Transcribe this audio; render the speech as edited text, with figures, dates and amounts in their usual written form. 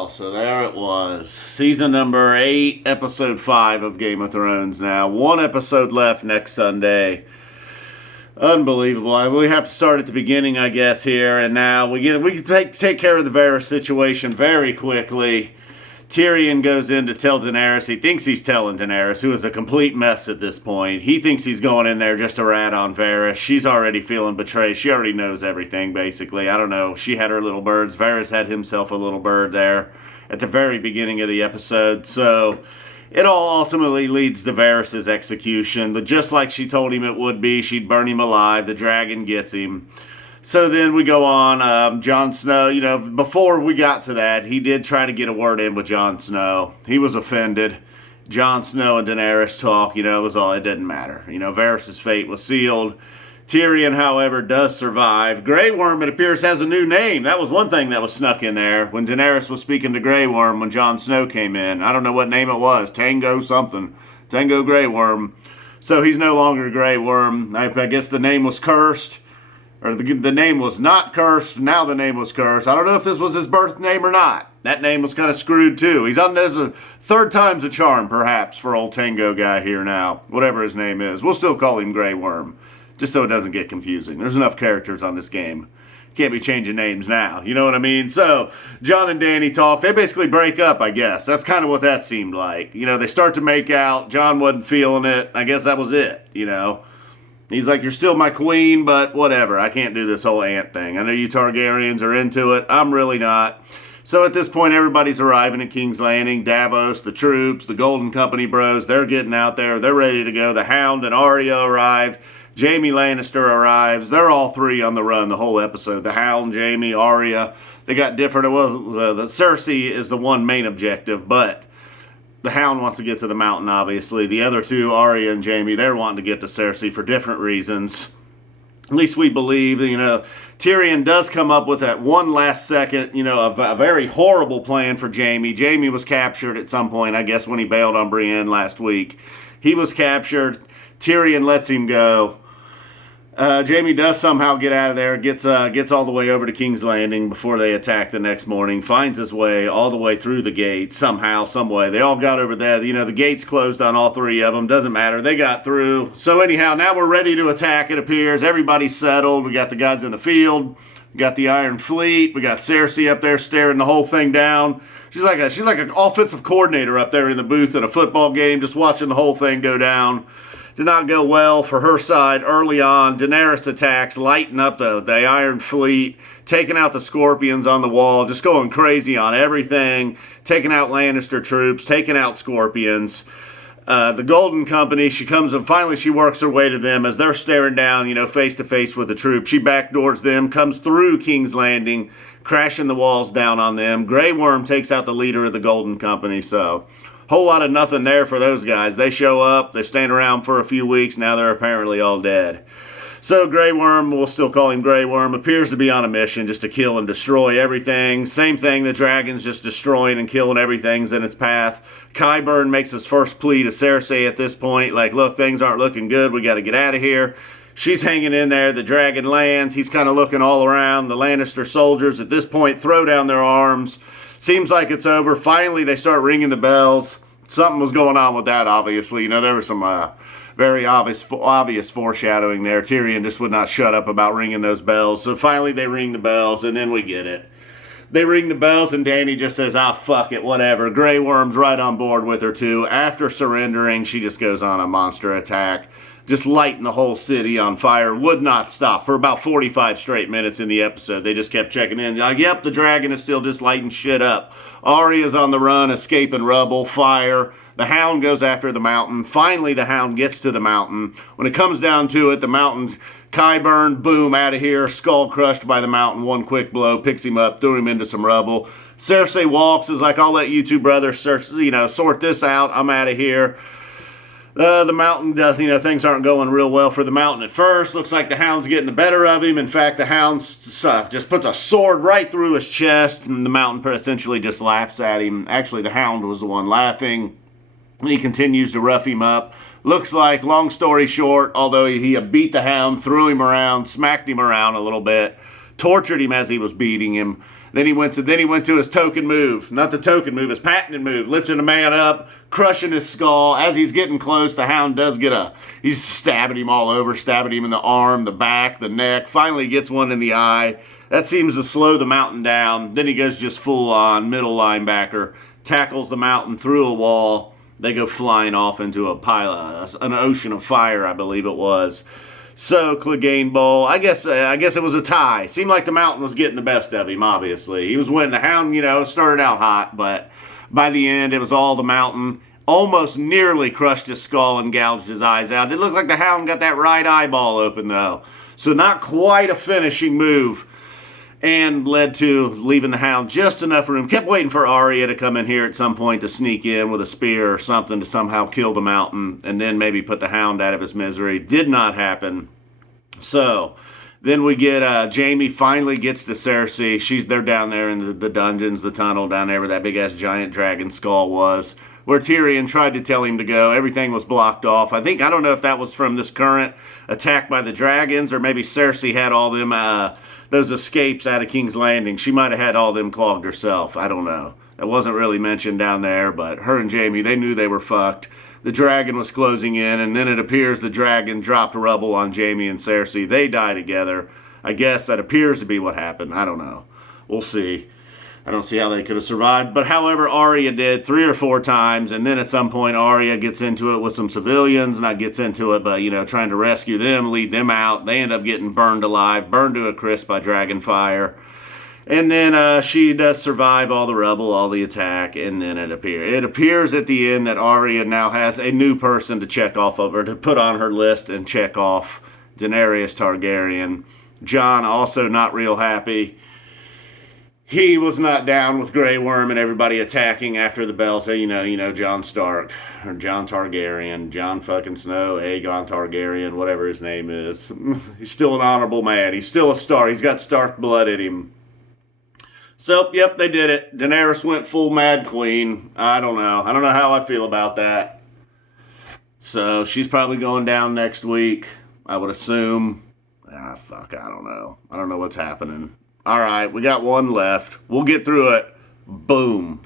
Well, so there it was. Season number 8, episode 5 of Game of Thrones now. One episode left next Sunday. Unbelievable. We have to start at the beginning, I guess, here. And now we can take care of the Varys situation very quickly. Tyrion goes in to tell Daenerys. He thinks he's telling Daenerys, who is a complete mess at this point. He thinks he's going in there just to rat on Varys. She's already feeling betrayed. She already knows everything, basically. I don't know. She had her little birds. Varys had himself a little bird there at the very beginning of the episode. So it all ultimately leads to Varys' execution. But just like she told him it would be, she'd burn him alive. The dragon gets him. So then we go on, Jon Snow, before we got to that, he did try to get a word in with Jon Snow. He was offended. Jon Snow and Daenerys talk, it didn't matter. Varys' fate was sealed. Tyrion, however, does survive. Grey Worm, it appears, has a new name. That was one thing that was snuck in there when Daenerys was speaking to Grey Worm when Jon Snow came in. I don't know what name it was. Tango something. Tango Grey Worm. So he's no longer Grey Worm. I guess the name was cursed. Or the name was not cursed, now the name was cursed. I don't know if this was his birth name or not. That name was kind of screwed too. He's on this third time's a charm, perhaps, for old Tango guy here now. Whatever his name is. We'll still call him Grey Worm, just so it doesn't get confusing. There's enough characters on this game. Can't be changing names now, you know what I mean? So, Jon and Dany talk. They basically break up, I guess. That's kind of what that seemed like. They start to make out. Jon wasn't feeling it. I guess that was it, He's like, you're still my queen, but whatever. I can't do this whole ant thing. I know you Targaryens are into it. I'm really not. So at this point, everybody's arriving at King's Landing. Davos, the troops, the Golden Company bros, they're getting out there. They're ready to go. The Hound and Arya arrive. Jaime Lannister arrives. They're all three on the run the whole episode. The Hound, Jaime, Arya. They got different. The Cersei is the one main objective, but the Hound wants to get to the mountain, obviously. The other two, Arya and Jaime, they're wanting to get to Cersei for different reasons. At least we believe, Tyrion does come up with that one last second, a very horrible plan for Jaime. Jaime was captured at some point, I guess, when he bailed on Brienne last week. He was captured. Tyrion lets him go. Jaime does somehow get out of there, gets all the way over to King's Landing before they attack the next morning, finds his way all the way through the gates somehow, some way. They all got over there. The gates closed on all three of them. Doesn't matter. They got through. So anyhow, now we're ready to attack, it appears. Everybody's settled. We got the guys in the field. We got the Iron Fleet. We got Cersei up there staring the whole thing down. She's like an offensive coordinator up there in the booth at a football game, just watching the whole thing go down. Did not go well for her side early on. Daenerys attacks, lighting up the Iron Fleet, taking out the Scorpions on the wall, just going crazy on everything, taking out Lannister troops, taking out Scorpions. The Golden Company, she comes and finally she works her way to them as they're staring down, face to face with the troops. She backdoors them, comes through King's Landing, crashing the walls down on them. Grey Worm takes out the leader of the Golden Company, so whole lot of nothing there for those guys. They show up, they stand around for a few weeks, now they're apparently all dead. So Grey Worm, we'll still call him Grey Worm, appears to be on a mission just to kill and destroy everything. Same thing, the dragon's just destroying and killing everything's in its path. Qyburn makes his first plea to Cersei at this point, like, look, things aren't looking good, we gotta get out of here. She's hanging in there, the dragon lands, he's kind of looking all around. The Lannister soldiers at this point throw down their arms. Seems like it's over. Finally, they start ringing the bells. Something was going on with that, obviously. There was some very obvious foreshadowing there. Tyrion just would not shut up about ringing those bells. So finally, they ring the bells, and then we get it. They ring the bells, and Dany just says, fuck it, whatever. Grey Worm's right on board with her, too. After surrendering, she just goes on a monster attack, just lighting the whole city on fire. Would not stop for about 45 straight minutes in the episode. They just kept checking in. Like, yep, the dragon is still just lighting shit up. Arya's on the run, escaping rubble, fire. The Hound goes after the mountain. Finally, the Hound gets to the mountain. When it comes down to it, the mountain, Qyburn, boom, out of here. Skull crushed by the mountain. One quick blow, picks him up, threw him into some rubble. Cersei walks, is like, I'll let you two brothers sort this out. I'm out of here. The mountain does, things aren't going real well for the mountain at first. Looks like the Hound's getting the better of him. In fact, the Hound just puts a sword right through his chest, and the mountain essentially just laughs at him. Actually, the Hound was the one laughing. And he continues to rough him up. Looks like, long story short, although he beat the Hound, threw him around, smacked him around a little bit, tortured him as he was beating him. Then he went to his token move, not the token move, his patented move, lifting a man up, crushing his skull. As he's getting close, the Hound does he's stabbing him all over, stabbing him in the arm, the back, the neck. Finally gets one in the eye. That seems to slow the Mountain down. Then he goes just full on middle linebacker, tackles the Mountain through a wall. They go flying off into an ocean of fire, I believe it was. So, Clegane Bowl, I guess it was a tie. Seemed like the Mountain was getting the best of him, obviously. He was winning. The Hound, started out hot, but by the end, it was all the Mountain. Almost nearly crushed his skull and gouged his eyes out. It looked like the Hound got that right eyeball open, though. So, not quite a finishing move. And led to leaving the Hound just enough room. Kept waiting for Arya to come in here at some point to sneak in with a spear or something to somehow kill the Mountain and then maybe put the Hound out of his misery. Did not happen. So then we get Jaime finally gets to Cersei. They're down there in the dungeons, the tunnel down there where that big ass giant dragon skull was, where Tyrion tried to tell him to go. Everything was blocked off. I don't know if that was from this current attack by the dragons, or maybe Cersei had all them those escapes out of King's Landing. She might have had all them clogged herself. I don't know. That wasn't really mentioned down there, but her and Jaime, they knew they were fucked. The dragon was closing in, and then it appears the dragon dropped rubble on Jaime and Cersei. They die together. I guess that appears to be what happened. I don't know. We'll see. I don't see how they could have survived. But however, Arya did 3 or 4 times, and then at some point Arya gets into it with some civilians, not gets into it, but, trying to rescue them, lead them out. They end up getting burned alive, burned to a crisp by dragon fire. And then she does survive all the rubble, all the attack, and then it appears at the end that Arya now has a new person to check off of her, to put on her list and check off Daenerys Targaryen. Jon also not real happy. He was not down with Grey Worm and everybody attacking after the bell. So, Jon Stark, or Jon Targaryen, Jon fucking Snow, Aegon Targaryen, whatever his name is. He's still an honorable man. He's still a Stark. He's got Stark blood in him. So, yep, they did it. Daenerys went full Mad Queen. I don't know. I don't know how I feel about that. So, she's probably going down next week, I would assume. I don't know. I don't know what's happening. All right, we got one left. We'll get through it. Boom.